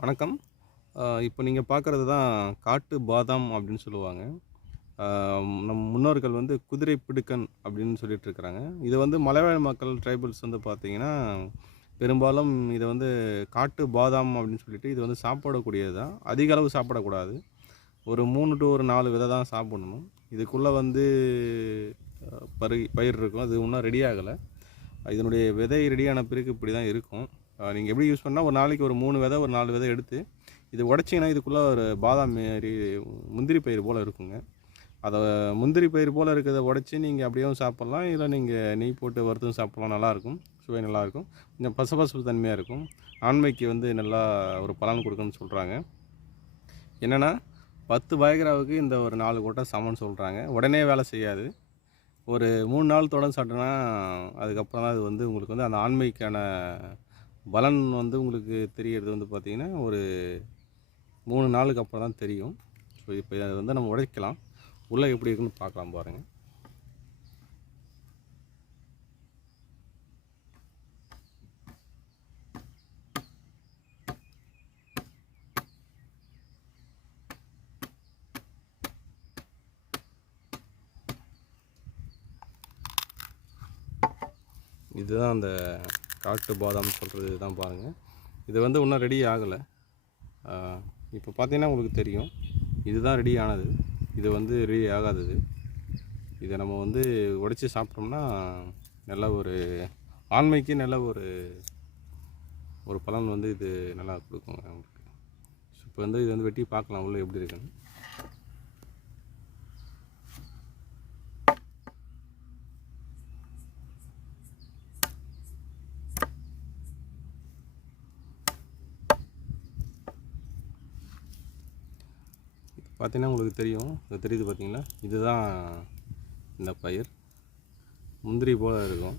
வணக்கம். இப்போ நீங்கள் பார்க்குறது தான் காட்டு பாதாம் அப்படின்னு சொல்லுவாங்க. நம் முன்னோர்கள் வந்து குதிரை பிடுக்கன் அப்படின்னு சொல்லிட்டு இருக்கிறாங்க. இது வந்து மலைவாழ் மக்கள் ட்ரைபல்ஸ் வந்து பார்த்தீங்கன்னா பெரும்பாலும் இதை வந்து காட்டு பாதாம் அப்படின்னு சொல்லிட்டு இது வந்து சாப்பிடக்கூடியது தான். அதிக அளவு சாப்பிடக்கூடாது. ஒரு மூணு டு ஒரு நாலு விதை தான் சாப்பிடணும். இதுக்குள்ளே வந்து பரு பயிர் இருக்கும். அது இன்னும் ரெடி ஆகலை. இதனுடைய விதை ரெடியான பிறகு இப்படி தான் இருக்கும். நீங்கள் எப்படி யூஸ் பண்ணால் ஒரு நாளைக்கு ஒரு மூணு விதை ஒரு நாலு விதை எடுத்து இது உடச்சிங்கன்னா இதுக்குள்ளே ஒரு பாதாம் மாரி முந்திரி பயிர் போல் இருக்குங்க. அதை முந்திரி பயிர் போல் இருக்கிறத உடச்சி நீங்கள் அப்படியும் சாப்பிட்லாம். இல்லை நீங்கள் நெய் போட்டு வறுத்தும் சாப்பிட்லாம். நல்லாயிருக்கும் சுவை நல்லாயிருக்கும் கொஞ்சம் பசபசப்பு தன்மையாக இருக்கும். ஆண்மைக்கு வந்து நல்லா ஒரு பலன் கொடுக்குன்னு சொல்கிறாங்க என்னென்னா பத்து பயக்ராவுக்கு இந்த ஒரு நாலு கோட்டை சமன்னு சொல்கிறாங்க உடனே வேலை செய்யாது. ஒரு மூணு நாள் தொடர்ந்து சாப்பிட்டோன்னா அதுக்கப்புறம் தான் அது வந்து உங்களுக்கு வந்து அந்த ஆண்மைக்கான பலன் வந்து உங்களுக்கு தெரியறது வந்து பார்த்திங்கன்னா ஒரு மூணு நாளுக்கு அப்புறம் தான் தெரியும். ஸோ இப்போ அதை வந்து நம்ம உடைக்கலாம். உள்ளே எப்படி இருக்குன்னு பார்க்கலாம் பாருங்கள் இதுதான் அந்த காட்டு பாதாம் சொல்கிறது இதுதான் பாருங்கள் இது வந்து இன்னும் ரெடி ஆகலை. இப்போ பார்த்தீங்கன்னா உங்களுக்கு தெரியும். இதுதான் ரெடி ஆனது. இது வந்து ரெடி ஆகாதது. இதை நம்ம வந்து உடைச்சி சாப்பிட்டோம்னா நல்ல ஒரு ஆண்மைக்கு நல்ல ஒரு ஒரு பலன் வந்து இது நல்லா கொடுக்குங்க உங்களுக்கு இப்போ வந்து இது வந்து வெட்டி பார்க்கலாம். உள்ள எப்படி இருக்குன்னு. பார்த்திங்கன்னா உங்களுக்கு தெரியும். இது தெரியுது பார்த்திங்களா? இதுதான் இந்த பயிர். முந்திரி போல் இருக்கும்.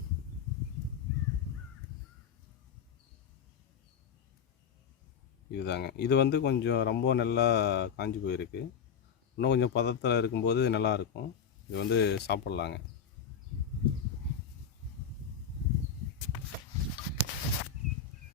இதுதாங்க. இது வந்து கொஞ்சம் ரொம்ப நல்லா காஞ்சி போயிருக்கு. இன்னும் கொஞ்சம் பதத்தில் இருக்கும்போது நல்லா இருக்கும். இது வந்து சாப்பிட்லாங்க.